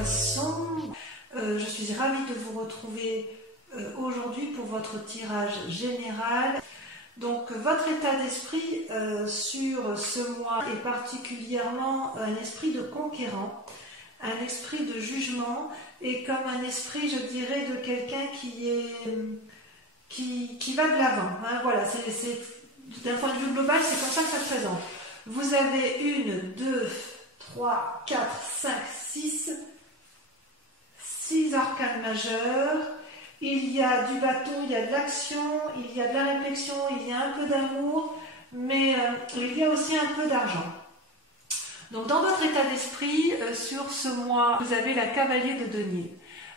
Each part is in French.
Poissons, je suis ravie de vous retrouver aujourd'hui pour votre tirage général. Donc votre état d'esprit sur ce mois est particulièrement un esprit de conquérant, un esprit de jugement et comme un esprit, je dirais, de quelqu'un qui va de l'avant. Hein, voilà, d'un point de vue global, c'est comme ça que ça se présente. Vous avez 1, 2, 3, 4, 5, 6 arcanes majeures. Il y a du bâton, il y a de l'action, il y a de la réflexion, il y a un peu d'amour, mais il y a aussi un peu d'argent. Donc dans votre état d'esprit, sur ce mois, vous avez la cavalier de denier.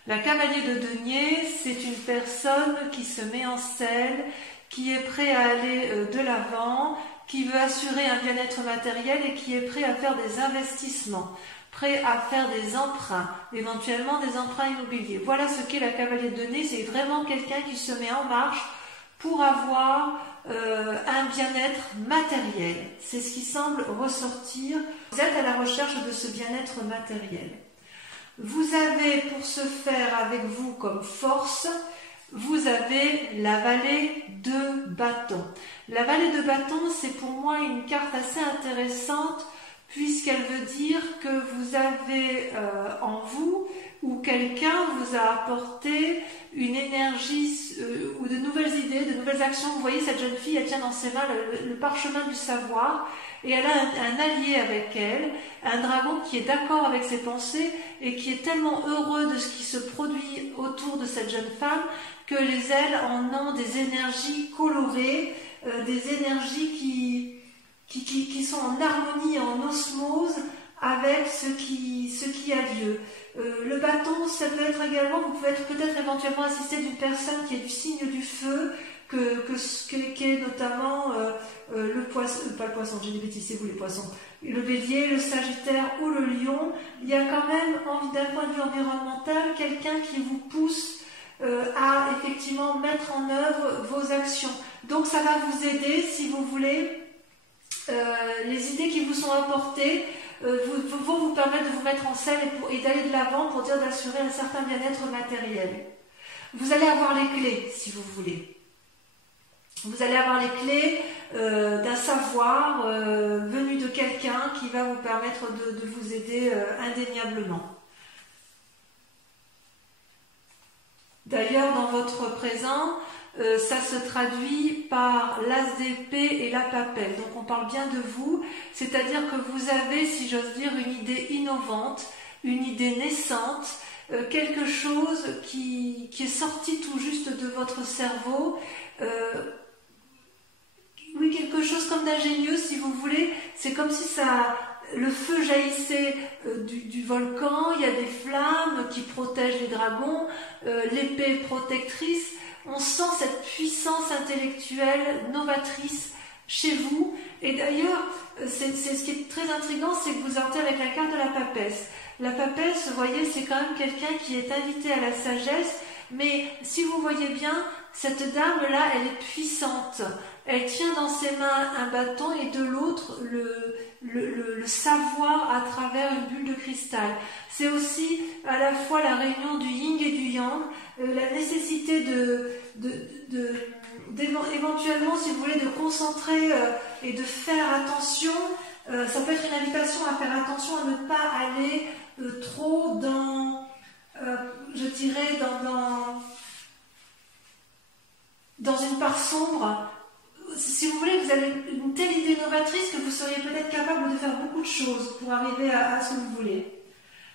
La cavalier de denier, c'est une personne qui se met en selle, qui est prêt à aller de l'avant, qui veut assurer un bien-être matériel et qui est prêt à faire des investissements, prêt à faire des emprunts, éventuellement des emprunts immobiliers. Voilà ce qu'est la cavalier de denier, c'est vraiment quelqu'un qui se met en marche pour avoir un bien-être matériel. C'est ce qui semble ressortir. Vous êtes à la recherche de ce bien-être matériel. Vous avez pour ce faire avec vous comme force, vous avez la vallée de bâton. La vallée de bâton, c'est pour moi une carte assez intéressante puisqu'elle veut dire que vous avez en vous ou quelqu'un vous a apporté une énergie ou de nouvelles idées, de nouvelles actions. Vous voyez, cette jeune fille, elle tient dans ses mains le parchemin du savoir et elle a un allié avec elle, un dragon qui est d'accord avec ses pensées et qui est tellement heureux de ce qui se produit autour de cette jeune femme que les ailes en ont des énergies colorées, des énergies qui sont en harmonie, en osmose avec ce qui a lieu. Le bâton, ça peut être également, vous pouvez être peut-être éventuellement assisté d'une personne qui est du signe du feu, qui est notamment le poisson, pas le poisson, j'ai des bêtises, c'est vous les poissons, le bélier, le sagittaire ou le lion. Il y a quand même, d'un point de vue environnemental, quelqu'un qui vous pousse à effectivement mettre en œuvre vos actions. Donc ça va vous aider, si vous voulez, les idées qui vous sont apportées vont vous permettre de vous mettre en selle et d'aller de l'avant pour dire d'assurer un certain bien-être matériel. Vous allez avoir les clés, si vous voulez. Vous allez avoir les clés d'un savoir venu de quelqu'un qui va vous permettre de vous aider indéniablement. D'ailleurs, dans votre présent, ça se traduit par l'as d'épée et la papelle. Donc on parle bien de vous, c'est-à-dire que vous avez, si j'ose dire, une idée innovante, une idée naissante, quelque chose qui est sorti tout juste de votre cerveau. Oui, quelque chose comme d'ingénieux, si vous voulez. C'est comme si le feu jaillissait du volcan, il y a des flammes qui protègent les dragons, l'épée protectrice. On sent cette puissance intellectuelle novatrice chez vous. Et d'ailleurs, c'est ce qui est très intriguant, c'est que vous entrez avec la carte de la papesse. La papesse, vous voyez, c'est quand même quelqu'un qui est invité à la sagesse, mais si vous voyez bien, cette dame-là, elle est puissante. Elle tient dans ses mains un bâton et de l'autre le savoir à travers une bulle de cristal. C'est aussi à la fois la réunion du yin et du yang, la nécessité éventuellement, si vous voulez, de concentrer et de faire attention. Ça peut être une invitation à faire attention à ne pas aller trop dans, je dirais, dans une part sombre. Si vous voulez, vous avez une telle idée novatrice que vous seriez peut-être capable de faire beaucoup de choses pour arriver à ce que vous voulez.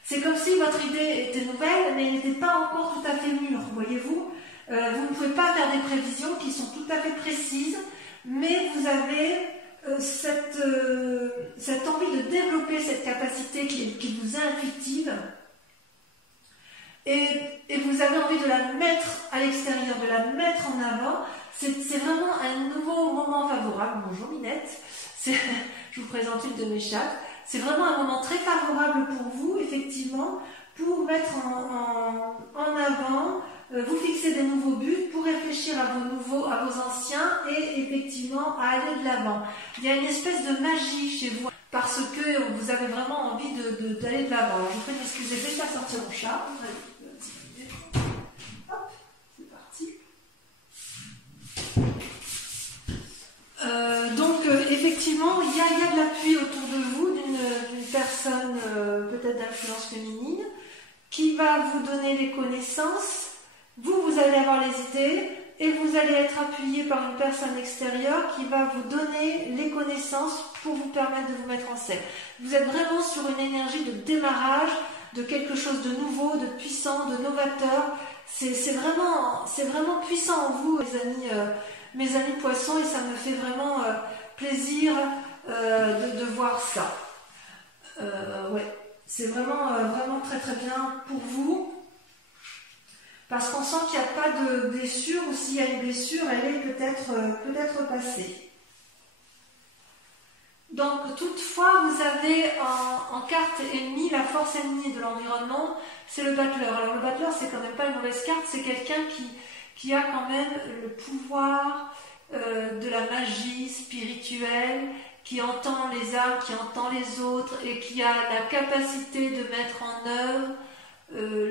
C'est comme si votre idée était nouvelle, mais elle n'était pas encore tout à fait mûre, voyez-vous. Vous ne pouvez pas faire des prévisions qui sont tout à fait précises, mais vous avez cette envie de développer cette capacité qui vous est intuitive, et vous avez envie de la mettre à l'extérieur, de la mettre en avant. C'est vraiment un nouveau moment favorable. Bonjour Minette, je vous présente une de mes chattes. C'est vraiment un moment très favorable pour vous, effectivement, pour mettre en avant, vous fixer des nouveaux buts, pour réfléchir à vos anciens et effectivement à aller de l'avant. Il y a une espèce de magie chez vous parce que vous avez vraiment envie d'aller de l'avant. Je vous prie de m'excuser, je vais faire sortir mon chat. Hop, c'est parti. Effectivement, il y a de l'appui autour de vous d'une personne peut-être d'influence féminine qui va vous donner les connaissances. Vous allez avoir les idées et vous allez être appuyé par une personne extérieure qui va vous donner les connaissances pour vous permettre de vous mettre en scène. Vous êtes vraiment sur une énergie de démarrage, de quelque chose de nouveau, de puissant, de novateur. C'est vraiment puissant en vous, mes amis poissons, et ça me fait vraiment plaisir de voir ça. Ouais, c'est vraiment très très bien pour vous. Parce qu'on sent qu'il n'y a pas de blessure, ou s'il y a une blessure, elle est peut-être passée. Donc, toutefois, vous avez en carte ennemie, la force ennemie de l'environnement, c'est le battleur. Alors, le battleur, c'est quand même pas une mauvaise carte, c'est quelqu'un qui a quand même le pouvoir de la magie spirituelle, qui entend les âmes, qui entend les autres, et qui a la capacité de mettre en œuvre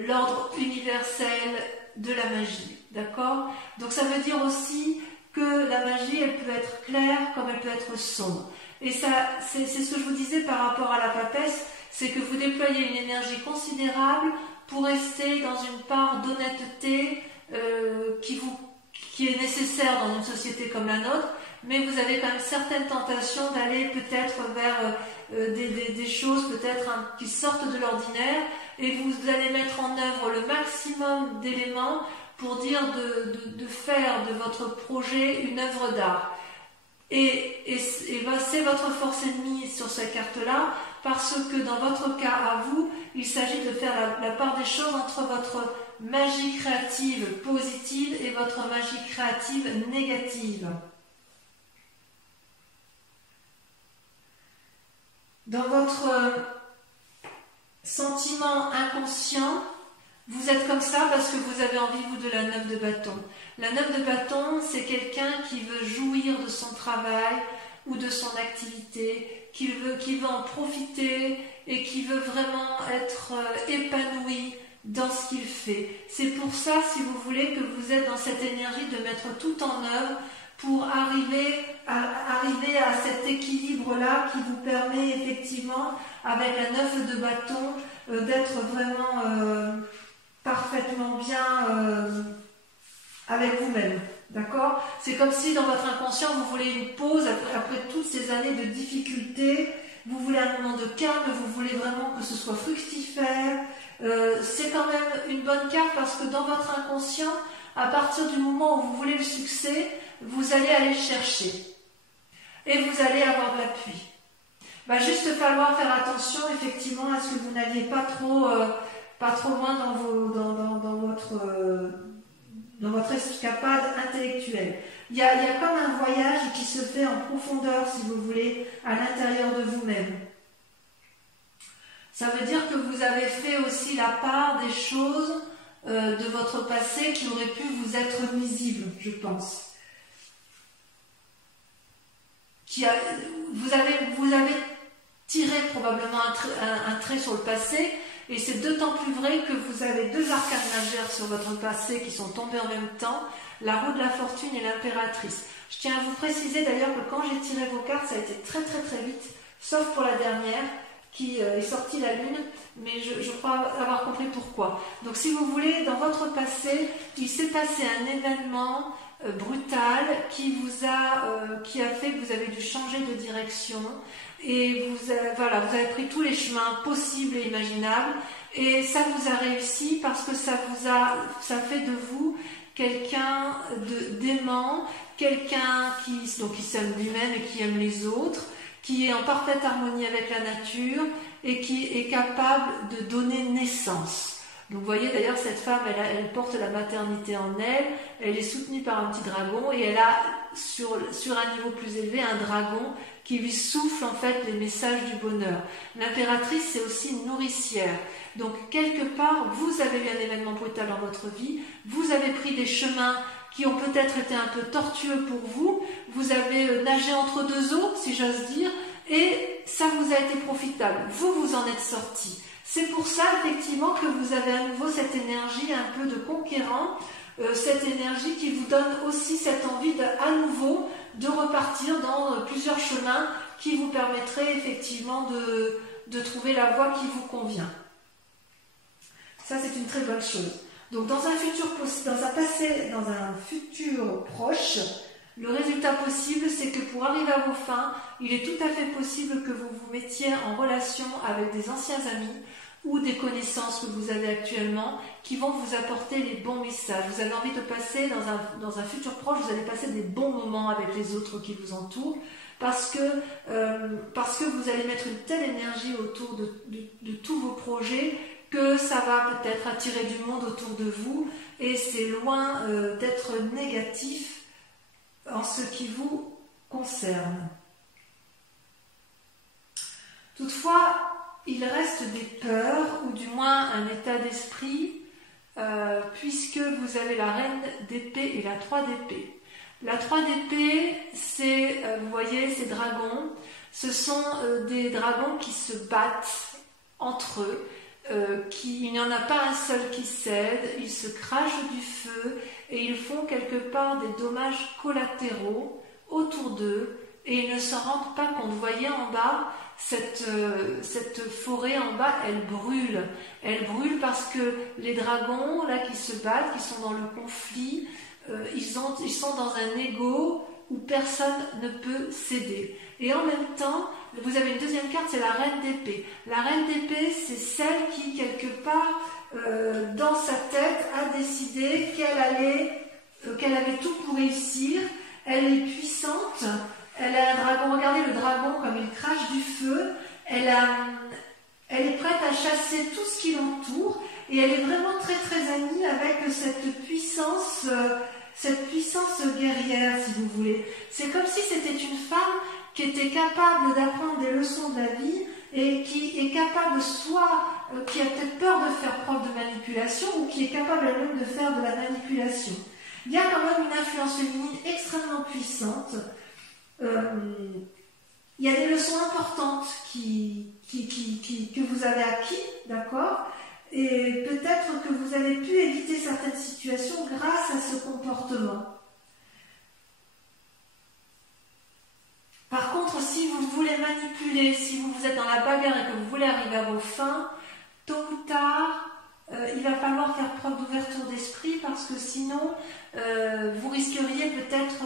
l'ordre universel de la magie, d'accord? Donc ça veut dire aussi que la magie, elle peut être claire comme elle peut être sombre. Et ça, c'est ce que je vous disais par rapport à la papesse, c'est que vous déployez une énergie considérable pour rester dans une part d'honnêteté qui est nécessaire dans une société comme la nôtre, mais vous avez quand même certaines tentations d'aller peut-être vers des choses peut-être qui sortent de l'ordinaire, et vous allez mettre en œuvre le maximum d'éléments pour dire de faire de votre projet une œuvre d'art. Et c'est votre force ennemie sur cette carte-là, parce que dans votre cas à vous, il s'agit de faire la part des choses entre votre magie créative positive et votre magie créative négative. Dans votre sentiment inconscient, vous êtes comme ça parce que vous avez envie, vous, de la 9 de bâton. La 9 de bâton, c'est quelqu'un qui veut jouir de son travail ou de son activité, qui veut en profiter et qui veut vraiment être épanoui dans ce qu'il fait. C'est pour ça, si vous voulez, que vous êtes dans cette énergie de mettre tout en œuvre pour arriver à cet équilibre-là qui vous permet effectivement, avec la 9 de bâton, d'être vraiment parfaitement bien avec vous-même. D'accord? C'est comme si dans votre inconscient, vous voulez une pause après toutes ces années de difficultés, vous voulez un moment de calme, vous voulez vraiment que ce soit fructifère. C'est quand même une bonne carte parce que dans votre inconscient, à partir du moment où vous voulez le succès, vous allez aller le chercher. Et vous allez avoir de l'appui. Il va juste falloir faire attention effectivement à ce que vous n'alliez pas trop loin dans votre escapade intellectuelle. Il y a comme un voyage qui se fait en profondeur, si vous voulez, à l'intérieur de vous-même. Ça veut dire que vous avez fait aussi la part des choses de votre passé qui auraient pu vous être nuisibles, je pense. Vous avez tiré probablement un trait sur le passé, et c'est d'autant plus vrai que vous avez deux arcanes majeures sur votre passé qui sont tombés en même temps, la roue de la fortune et l'impératrice. Je tiens à vous préciser d'ailleurs que quand j'ai tiré vos cartes, ça a été très très très vite, sauf pour la dernière qui est sortie la lune, mais je crois avoir compris pourquoi. Donc si vous voulez, dans votre passé, il s'est passé un événement brutal qui a fait que vous avez dû changer de direction, et vous avez pris tous les chemins possibles et imaginables, et ça vous a réussi parce que ça fait de vous quelqu'un d'aimant, quelqu'un qui s'aime lui-même et qui aime les autres, qui est en parfaite harmonie avec la nature et qui est capable de donner naissance. Donc vous voyez d'ailleurs cette femme, elle porte la maternité en elle est soutenue par un petit dragon, et elle a sur un niveau plus élevé un dragon qui lui souffle en fait les messages du bonheur. L'impératrice, c'est aussi une nourricière. Donc quelque part, vous avez eu un événement brutal dans votre vie, vous avez pris des chemins qui ont peut-être été un peu tortueux pour vous, vous avez nagé entre deux eaux, si j'ose dire, et ça vous a été profitable, vous en êtes sorti. C'est pour ça effectivement que vous avez à nouveau cette énergie un peu de conquérant, cette énergie qui vous donne aussi cette envie à nouveau de repartir dans plusieurs chemins qui vous permettraient effectivement de trouver la voie qui vous convient. Ça, c'est une très bonne chose. Donc, dans un futur proche, le résultat possible, c'est que pour arriver à vos fins, il est tout à fait possible que vous vous mettiez en relation avec des anciens amis ou des connaissances que vous avez actuellement qui vont vous apporter les bons messages. Vous avez envie de passer dans un futur proche, vous allez passer des bons moments avec les autres qui vous entourent parce que vous allez mettre une telle énergie autour de tous vos projets que ça va peut-être attirer du monde autour de vous et c'est loin d'être négatif en ce qui vous concerne. Toutefois, il reste des peurs, ou du moins un état d'esprit, puisque vous avez la reine d'épée et la 3 d'épée. La 3 d'épée, c'est, vous voyez, ces dragons, ce sont des dragons qui se battent entre eux, il n'y en a pas un seul qui cède, ils se crachent du feu et ils font quelque part des dommages collatéraux autour d'eux et ils ne s'en rendent pas compte. Vous voyez en bas, cette forêt en bas, elle brûle. Elle brûle parce que les dragons là qui se battent, qui sont dans le conflit, ils sont dans un ego où personne ne peut céder. Et en même temps, vous avez une deuxième carte, c'est la reine d'épée. La reine d'épée, c'est celle qui, quelque part, dans sa tête, a décidé qu'elle avait tout pour réussir. Elle est puissante. Elle a un dragon. Regardez le dragon comme il crache du feu. Elle est prête à chasser tout ce qui l'entoure. Et elle est vraiment très très amie avec cette puissance guerrière, si vous voulez. C'est comme si c'était une femme qui était capable d'apprendre des leçons de la vie et qui est capable qui a peut-être peur de faire preuve de manipulation ou qui est capable elle-même de faire de la manipulation. Il y a quand même une influence féminine extrêmement puissante. Il y a des leçons importantes que vous avez acquis, d'accord ? Et peut-être que vous avez pu éviter certaines situations grâce à ce comportement. Par contre, si vous voulez manipuler, si vous êtes dans la bagarre et que vous voulez arriver à vos fins, tôt ou tard, il va falloir faire preuve d'ouverture d'esprit parce que sinon, vous risqueriez peut-être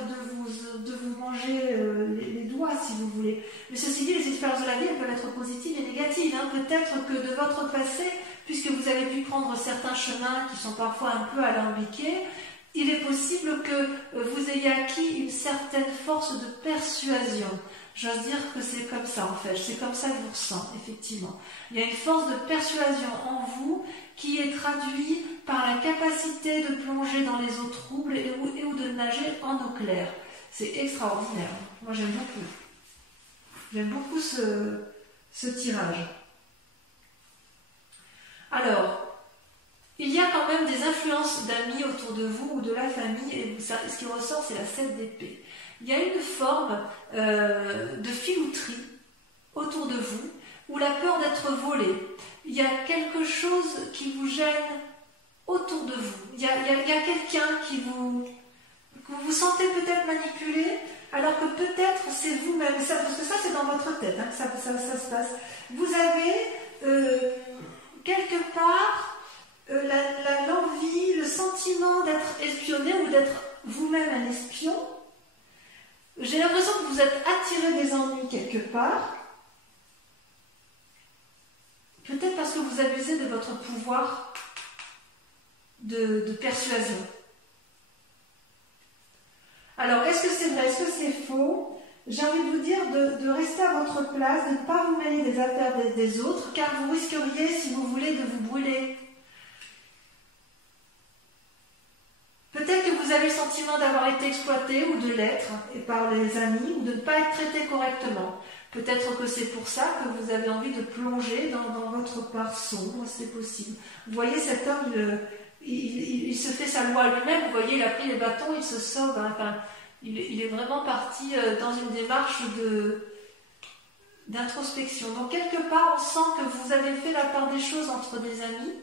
de vous manger les doigts, si vous voulez. Mais ceci dit, les expériences de la vie, elles peuvent être positives et négatives. Hein. Peut-être que de votre passé, puisque vous avez pu prendre certains chemins qui sont parfois un peu alambiqués, il est possible que vous ayez acquis une certaine force de persuasion. J'ose dire que c'est comme ça en fait, c'est comme ça que je vous ressens, effectivement. Il y a une force de persuasion en vous qui est traduite par la capacité de plonger dans les eaux troubles et ou de nager en eau claire. C'est extraordinaire. Moi j'aime beaucoup. J'aime beaucoup ce tirage. Alors, il y a quand même des influences d'amis autour de vous ou de la famille, et ce qui ressort, c'est la 7 d'épée. Il y a une forme de filouterie autour de vous, ou la peur d'être volé. Il y a quelque chose qui vous gêne autour de vous. Il y a quelqu'un que vous sentez peut-être manipulé, alors que peut-être c'est vous-même. Parce que ça, c'est dans votre tête, hein, ça se passe. Vous avez quelque part l'envie, le sentiment d'être espionné ou d'être vous-même un espion. J'ai l'impression que vous êtes attiré des ennuis quelque part. Peut-être parce que vous abusez de votre pouvoir de persuasion. Alors, est-ce que c'est vrai, est-ce que c'est faux? J'ai envie de vous dire de rester à votre place, de ne pas vous mêler des affaires des autres, car vous risqueriez, si vous voulez, de vous brûler. Peut-être que vous avez le sentiment d'avoir été exploité ou de l'être par les amis ou de ne pas être traité correctement. Peut-être que c'est pour ça que vous avez envie de plonger dans votre part sombre, c'est possible. Vous voyez, cet homme, il se fait sa loi lui-même, vous voyez, il a pris les bâtons, il se sauve. Hein, enfin, il est vraiment parti dans une démarche d'introspection. Donc quelque part, on sent que vous avez fait la part des choses entre des amis.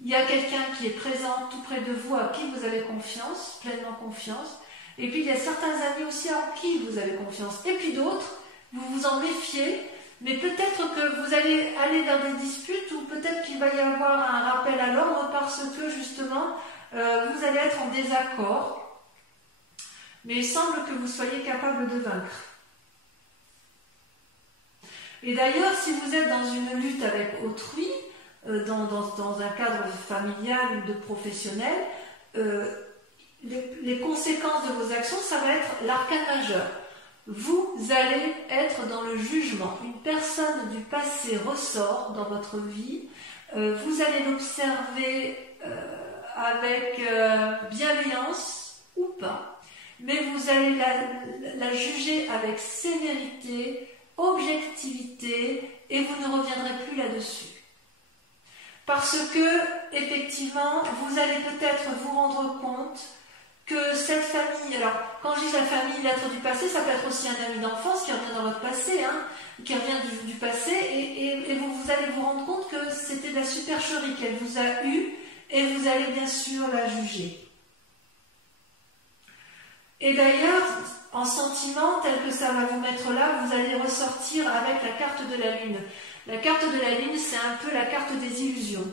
Il y a quelqu'un qui est présent tout près de vous, à qui vous avez confiance, pleinement confiance. Et puis il y a certains amis aussi en qui vous avez confiance. Et puis d'autres, vous vous en méfiez, mais peut-être que vous allez aller vers des disputes ou peut-être qu'il va y avoir un rappel à l'ordre parce que justement, vous allez être en désaccord. Mais il semble que vous soyez capable de vaincre. Et d'ailleurs, si vous êtes dans une lutte avec autrui, dans un cadre familial ou de professionnel, les conséquences de vos actions, ça va être l'arcane majeur. Vous allez être dans le jugement. Une personne du passé ressort dans votre vie. Vous allez l'observer avec bienveillance ou pas, mais vous allez la juger avec sévérité, objectivité, et vous ne reviendrez plus là-dessus. Parce que, effectivement, vous allez peut-être vous rendre compte que cette famille, alors quand je dis la famille, l'être du passé, ça peut être aussi un ami d'enfance qui revient dans votre passé, qui revient du passé, et vous allez vous rendre compte que c'était de la supercherie qu'elle vous a eue, et vous allez bien sûr la juger. Et d'ailleurs, en sentiment tel que ça va vous mettre là, vous allez ressortir avec la carte de la Lune. La carte de la Lune, c'est un peu la carte des illusions.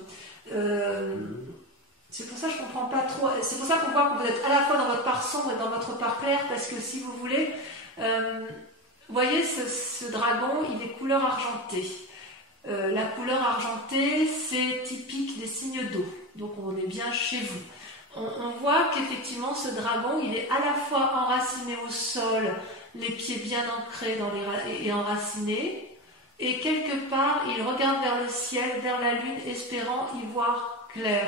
C'est pour ça que je ne comprends pas trop. C'est pour ça qu'on voit que vous êtes à la fois dans votre part sombre et dans votre part claire, parce que si vous voulez, vous voyez ce dragon, il est couleur argentée. La couleur argentée, c'est typique des signes d'eau. Donc on est bien chez vous. On voit qu'effectivement ce dragon, il est à la fois enraciné au sol, les pieds bien ancrés et enracinés, et quelque part, il regarde vers le ciel, vers la lune, espérant y voir clair.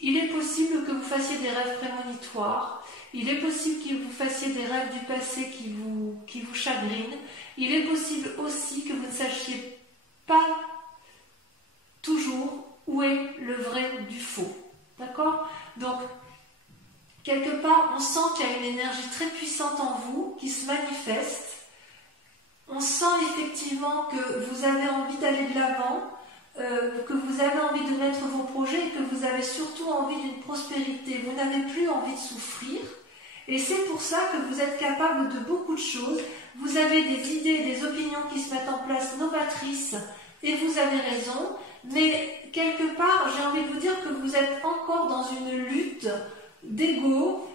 Il est possible que vous fassiez des rêves prémonitoires, il est possible que vous fassiez des rêves du passé qui vous chagrinent, il est possible aussi que vous ne sachiez pas toujours où est le vrai du faux. D'accord ? Donc, quelque part, on sent qu'il y a une énergie très puissante en vous qui se manifeste. On sent effectivement que vous avez envie d'aller de l'avant, que vous avez envie de mettre vos projets et que vous avez surtout envie d'une prospérité. Vous n'avez plus envie de souffrir. Et c'est pour ça que vous êtes capable de beaucoup de choses. Vous avez des idées, des opinions qui se mettent en place novatrices et vous avez raison. Mais quelque part, j'ai envie de vous dire que vous êtes encore dans une lutte d'ego,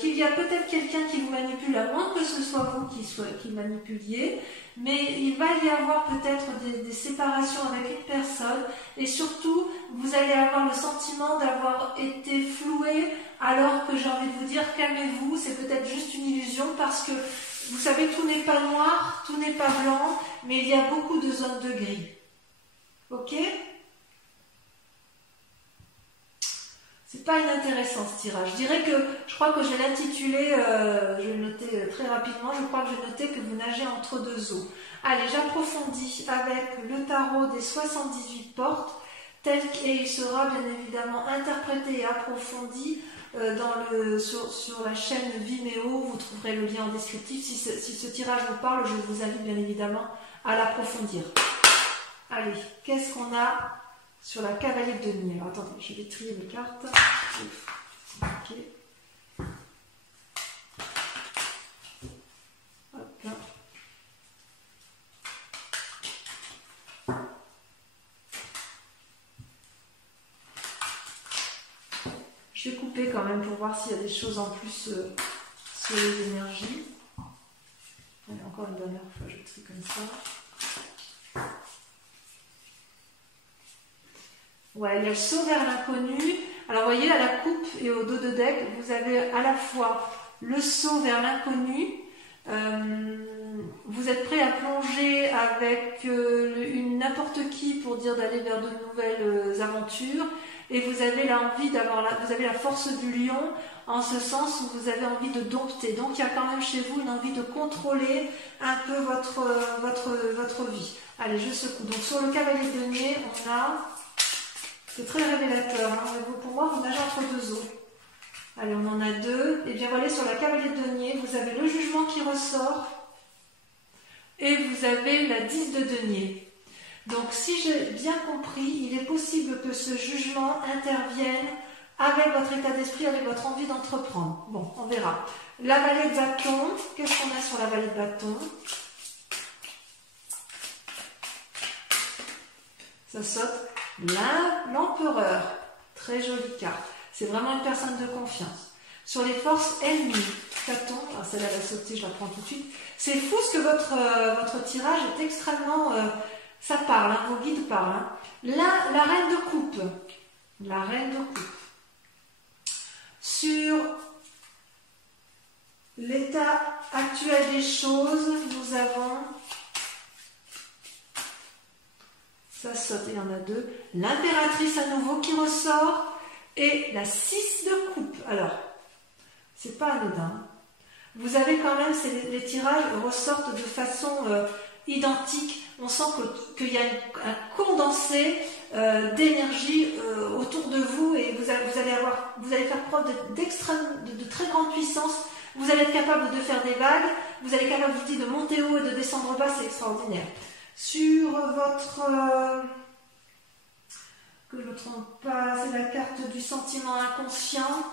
qu'il y a peut-être quelqu'un qui vous manipule, à moins que ce soit vous qui manipuliez, mais il va y avoir peut-être des séparations avec une personne, et surtout, vous allez avoir le sentiment d'avoir été floué, alors que j'ai envie de vous dire, calmez-vous, c'est peut-être juste une illusion, parce que, vous savez, tout n'est pas noir, tout n'est pas blanc, mais il y a beaucoup de zones de gris. Ok ? C'est pas inintéressant ce tirage. Je crois que je vais l'intituler, je vais le noter très rapidement, je crois que je vais noter que vous nagez entre deux eaux. Allez, j'approfondis avec le tarot des 78 portes, tel qu'il sera bien évidemment interprété et approfondi sur la chaîne Vimeo. Vous trouverez le lien en descriptif. Si ce tirage vous parle, je vous invite bien évidemment à l'approfondir. Allez, qu'est-ce qu'on a sur la cavalier de denier? Alors attendez, je vais trier mes cartes. Ok. Hop là. Je vais couper quand même pour voir s'il y a des choses en plus sur les énergies. Allez, encore une dernière fois, je trie comme ça. Ouais, il y a le saut vers l'inconnu. Alors, vous voyez, à la coupe et au dos de deck, vous avez à la fois le saut vers l'inconnu. Vous êtes prêt à plonger avec n'importe qui pour dire d'aller vers de nouvelles aventures. Et vous avez vous avez la force du lion en ce sens où vous avez envie de dompter. Donc, il y a quand même chez vous une envie de contrôler un peu votre vie. Allez, je secoue. Donc, sur le cavalier de denier, on a... C'est très révélateur, hein. Pour moi, vous nagez entre deux eaux. Allez, on en a deux. Et bien voilà, sur la cavalier de denier, vous avez le jugement qui ressort. et vous avez la 10 de denier. Donc si j'ai bien compris, il est possible que ce jugement intervienne avec votre état d'esprit, avec votre envie d'entreprendre. Bon, on verra. La vallée de bâton, qu'est-ce qu'on a sur la vallée de bâton? Ça saute l'empereur. Très jolie carte. C'est vraiment une personne de confiance. Sur les forces ennemies, bâton, alors celle-là va sauter, je la prends tout de suite. C'est fou ce que votre tirage est extrêmement... ça parle, hein, vos guides parlent. Hein. Là, la reine de coupe. La reine de coupe. Sur l'état actuel des choses, nous avons... Ça saute, il y en a deux. L'impératrice à nouveau qui ressort. Et la 6 de coupe. Alors, c'est pas anodin. Vous avez quand même, les tirages ressortent de façon identique. On sent qu'il y a un condensé d'énergie autour de vous et vous allez faire preuve de très grande puissance. Vous allez être capable de faire des vagues. Vous allez être capable de monter haut et de descendre bas. C'est extraordinaire. Sur votre... que je ne me trompe pas, c'est la carte du sentiment inconscient.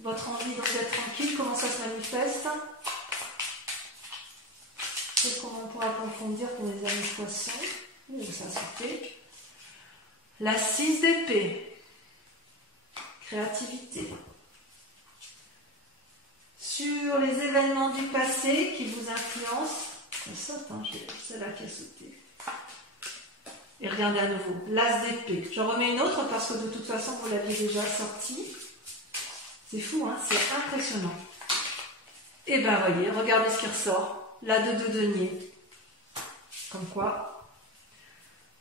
Votre envie donc d'être tranquille, comment ça se manifeste? Qu'est-ce qu'on pourra approfondir pour les amis poissons? Ça se fait. La 6 d'épée. Créativité. Sur les événements du passé qui vous influencent. Ça saute, hein, c'est là qui a sauté. Et regardez à nouveau, l'as d'épée. Je remets une autre parce que de toute façon, vous l'aviez déjà sortie. C'est fou, hein, c'est impressionnant. Et ben, voyez, regardez ce qui ressort. La 2 de denier. Comme quoi.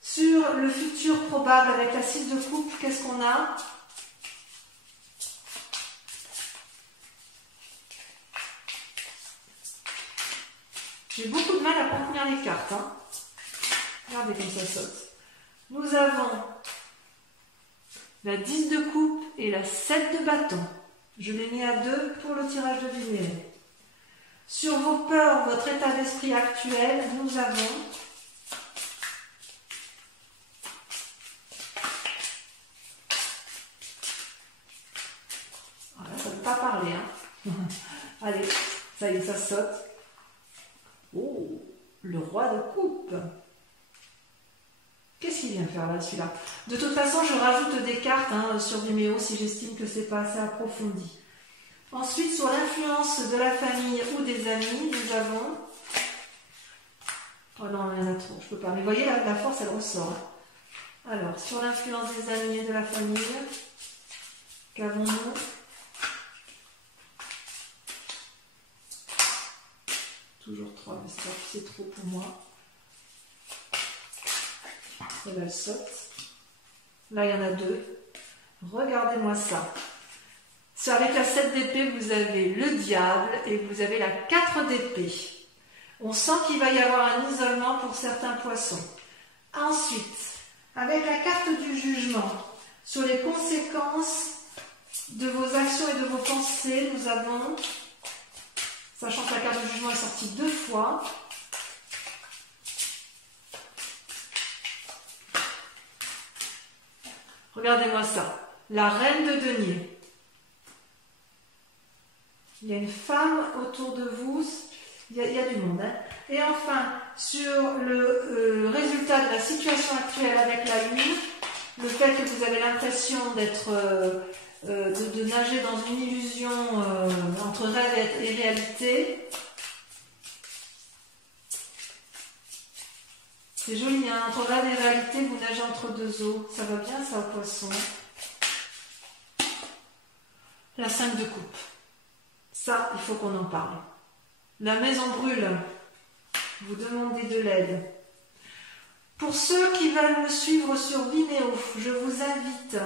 Sur le futur probable avec la 6 de coupe, qu'est-ce qu'on a? J'ai beaucoup de mal à contenir les cartes. Hein. Regardez comme ça saute. Nous avons la 10 de coupe et la 7 de bâton. Je l'ai mis à 2 pour le tirage de lumière. Sur vos peurs, votre état d'esprit actuel, nous avons voilà, ça ne peut pas parler. Hein. Allez, ça y est, ça saute. Oh, le roi de coupe. Qu'est-ce qu'il vient faire là, celui-là? De toute façon, je rajoute des cartes sur Vimeo si j'estime que c'est pas assez approfondi. Ensuite, sur l'influence de la famille ou des amis, nous avons... Oh non, il y en a trop, je peux pas. Mais vous voyez, la force, elle ressort. Hein. Alors, sur l'influence des amis et de la famille, qu'avons-nous? Toujours 3, mais c'est trop pour moi. Celle-là, elle saute. Là, il y en a 2. Regardez-moi ça. Avec la 7 d'épée, vous avez le diable et vous avez la 4 d'épée. On sent qu'il va y avoir un isolement pour certains poissons. Ensuite, avec la carte du jugement, sur les conséquences de vos actions et de vos pensées, nous avons, sachant que la carte du jugement est sortie 2 fois, regardez-moi ça, la reine de denier. Il y a une femme autour de vous, il y a du monde. Hein. Et enfin, sur le résultat de la situation actuelle avec la lune, le fait que vous avez l'impression d'être, de nager dans une illusion entre rêve et réalité, c'est joli, hein, entre rêve et réalité, vous nagez entre deux eaux, ça va bien ça au poisson. La 5 de coupe. Ça, il faut qu'on en parle. La maison brûle. Vous demandez de l'aide. Pour ceux qui veulent me suivre sur Vimeo, je vous invite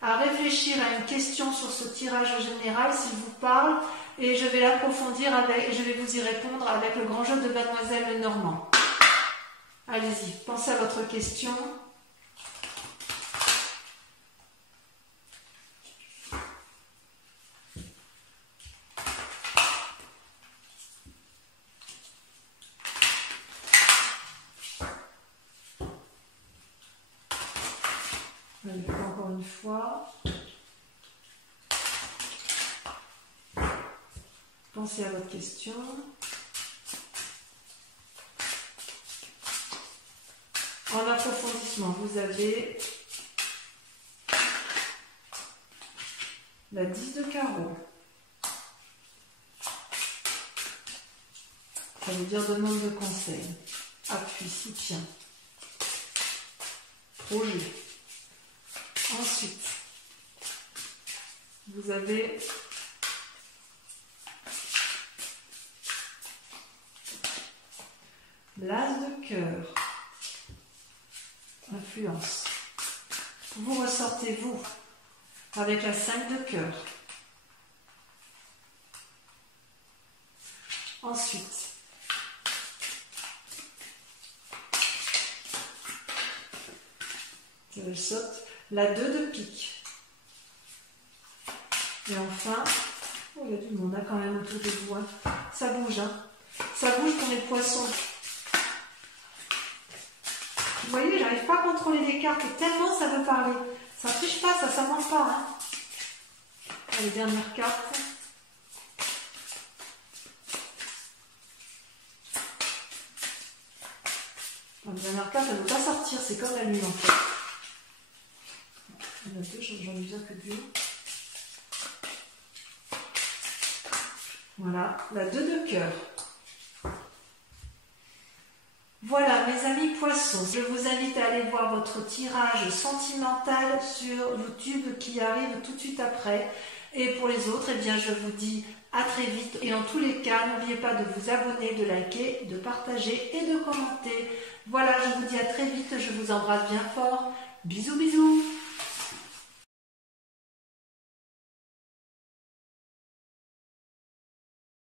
à réfléchir à une question sur ce tirage général, s'il vous parle, et je vais l'approfondir et je vais vous y répondre avec le grand jeu de Mademoiselle Lenormand. Allez-y, pensez à votre question. une fois. Pensez à votre question. En approfondissement, vous avez la 10 de carreau. Ça veut dire demande de conseil, appui, soutien, projet. Ensuite, vous avez l'as de cœur, influence. Vous ressortez vous avec la 5 de cœur. Ensuite, je saute la 2 de pique. Et enfin, oh, il y a du monde quand même autour de vous. Hein. Ça bouge, hein. Ça bouge pour les poissons. Vous voyez, j'arrive pas à contrôler les cartes et tellement ça veut parler. Ça ne triche pas, ça ment pas. Hein. Les dernières cartes. La dernière carte, elle ne veut pas sortir, c'est comme la lune en fait. Il y en a deux, j'en ai besoin que d'une. Voilà, la 2 de cœur. Voilà mes amis poissons, je vous invite à aller voir votre tirage sentimental sur YouTube qui arrive tout de suite après. Et pour les autres, eh bien, je vous dis à très vite. Et en tous les cas, n'oubliez pas de vous abonner, de liker, de partager et de commenter. Voilà, je vous dis à très vite, je vous embrasse bien fort. Bisous, bisous.